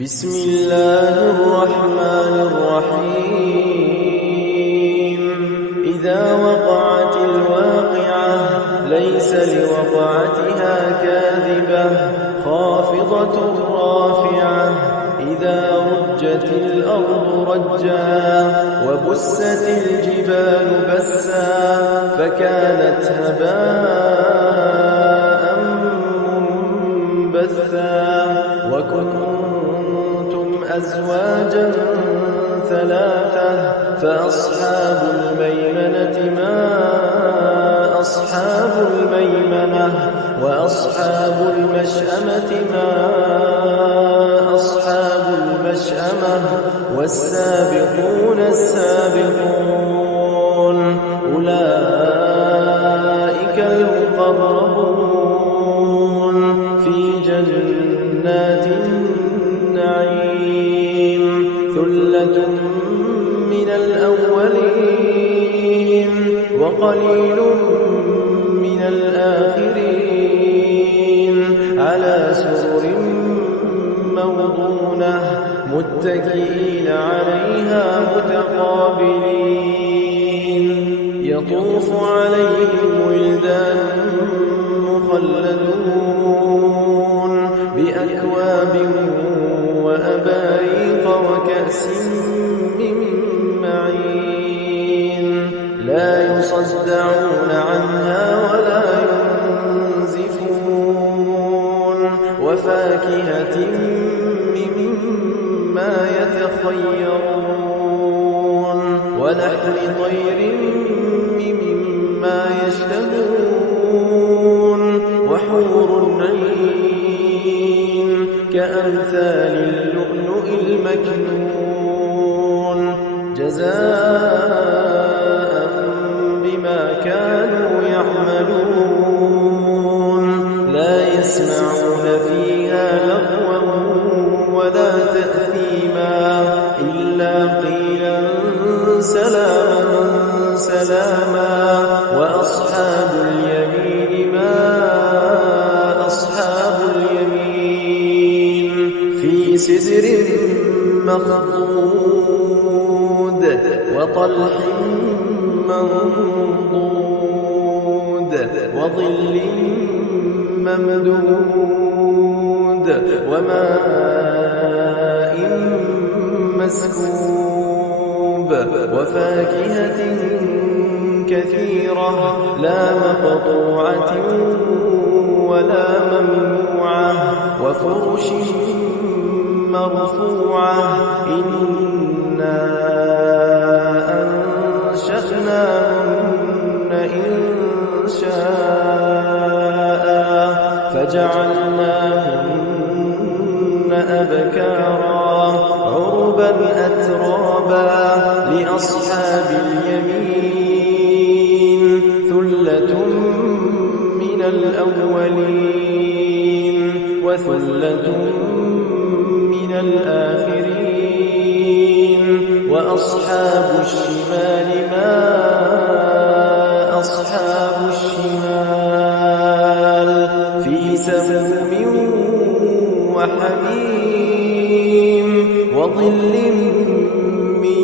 بسم الله الرحمن الرحيم إذا وقعت الواقعة ليس لوقعتها كاذبة خافضة رافعة إذا رجت الأرض رجا وبست الجبال بسا فكانت هباء منبثا وكنتم أزواجا ثلاثة فأصحاب الميمنة ما أصحاب الميمنة وأصحاب المشأمة ما أصحاب المشأمة والسابقون السابقون أولئك المقربون في جنات النعيم ثلة من الأولين وقليل من الآخرين على سرر موضونة متكئين عليها متقابلين يطوف عليهم ولدان مخلدون بأكواب وأباريق وكأس من معين لا يصدعون عنها ولا ينزفون وفاكهة مما يتخيرون ولحم طير مما يشتهون وحور عين كأمثال اللؤلؤ المكنون جزاء بما كانوا يعملون لا يسمعون فيها لغوا ولا تأثيما إلا قيلا سلاما سلاما وأصحاب اليمين ما أصحاب اليمين في سدر مخضود وطلح منضود وظل ممدود وماء مسكوب وفاكهة كثيرة لا مقطوعة ولا ممنوعة وفرش مرفوعة إنا أنشأناهن إنشاء فجعلناهن أبكارا عربا أترابا لأصحاب اليمين ثلة من الأولين وثلة من الآخرين وأصحاب الشمال ما أصحاب الشمال في سموم وحميم وظل من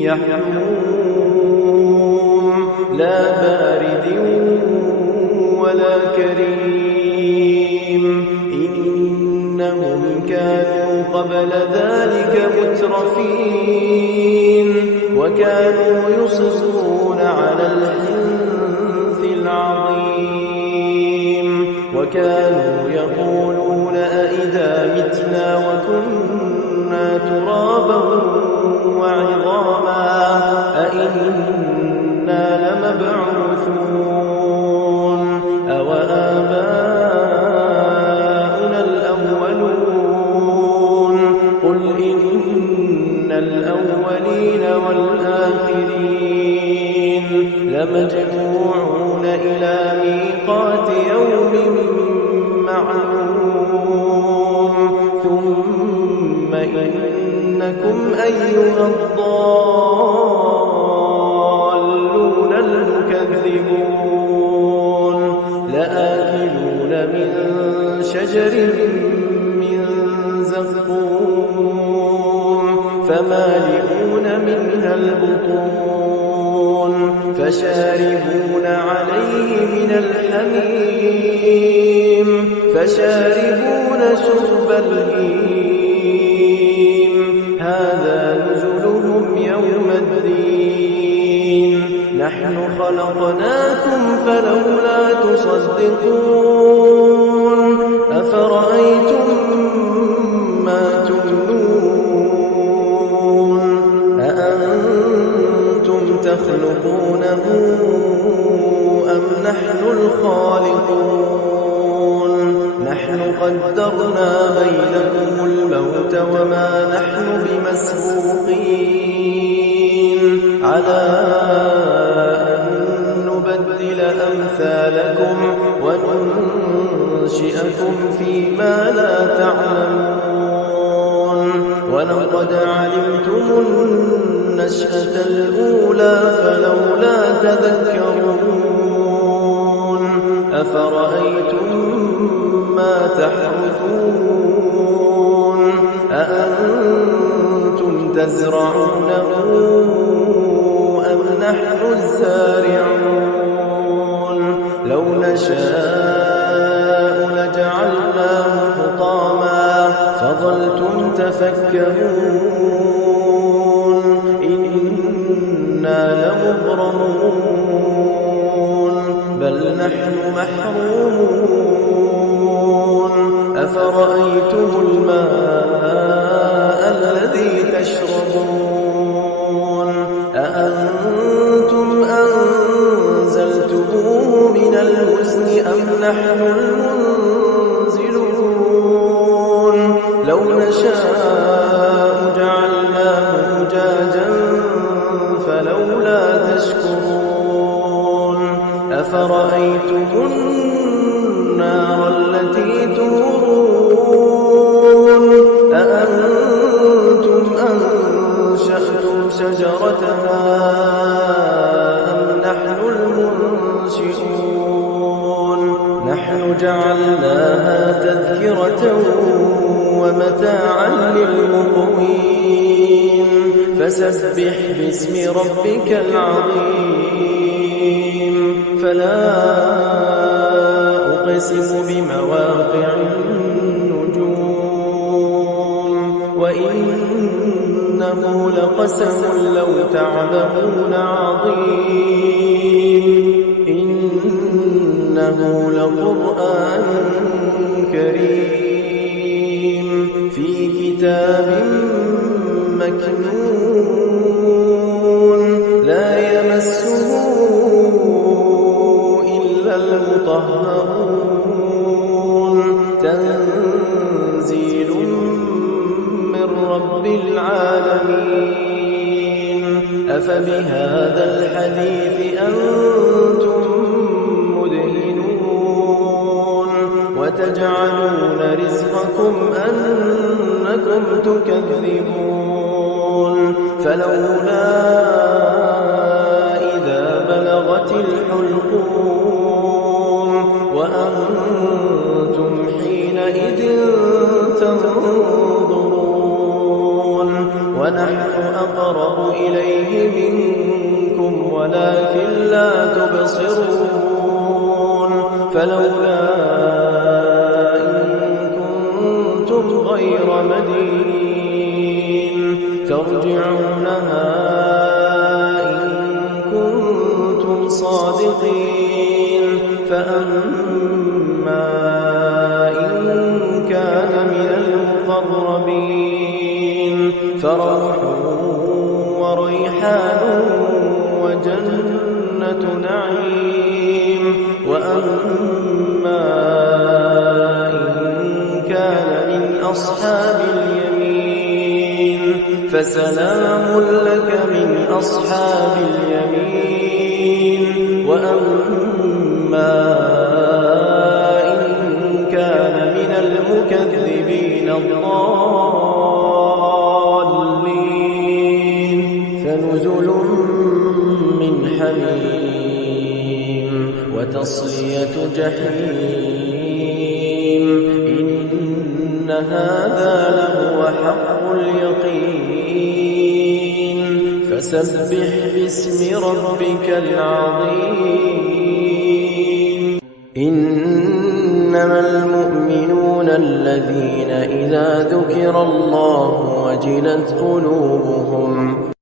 يحموم لا بارد ولا كريم إنهم كانوا قبل ذلك مترفين وكانوا يصرون على الحنث العظيم وكانوا يقولون أئذا متنا وكنا ترابا وعظاما أئنا لمبعوثون أوآباؤنا الأولون قل إن الأولين والآخرين لمجموعون إلى ميقات يوم معلوم ثم إنكم أيها الضالون المكذبون لآكلون من شجر من زقوم فمالئون منها البطون فشاربون عليه من الحميم فشاربون شرب الهيم هذا نزلهم يوم الدين نحن خلقناكم فلولا تصدقون أفرأيتم ما تمنون أأنتم تخلقونه أم نحن الخالقون نحن قدرنا بينكم الموت وما نحن بمسبوقين على أن نبدل أمثالكم وننشئكم فيما لا تعلمون ولقد علمتم النشأة الأولى فلولا تذكرون أفرأيتم ما تحرثون أأنتم تزرعونه أم نحن الزارعون لو نشاء لجعلناه حطاما فظلتم تفكرون إنا لمغرمون بل نحن محرومون أفرأيتم الماء الذي تشربون أأنتم أنزلتموه من المزن أم نحن المنزلون لو نشاء جعلناه أجاجا فلولا تشكرون أفرأيتم النار التي تورون أأنتم أنشأتم شجرتها أم نحن المنشئون نحن جعلناها تذكرة ومتاعا للمقوين فسبح باسم ربك العظيم فلا أقسم بمواقع النجوم وإنه لقسم لو تعلمون عظيم إنه لقرآن كريم في كتاب مكنون لا يمسه إلا المطهرون تنزيل من رب العالمين أفبهذا الحديث أنتم مدهنون وتجعلون رزقكم أنكم تكذبون فلولا إذا بلغت الحلقوم وأنتم حينئذ تنظرون ونحن أقرب إليه منكم ولكن لا تبصرون فلولا إن كنتم غير مدينين ترجعونها إن كنتم صادقين فأما إن كان من المقربين فروح وريحان وجنة نعيم وأما إن كان من أصحاب اليمين فسلام لك من أصحاب اليمين وأما إن كان من المكذبين الضالين فنزل من حميم وتصلية جحيم إن هذا لهو حق اليقين فسبح باسم ربك العظيم إنما المؤمنون الذين إذا ذكر الله وجلت قلوبهم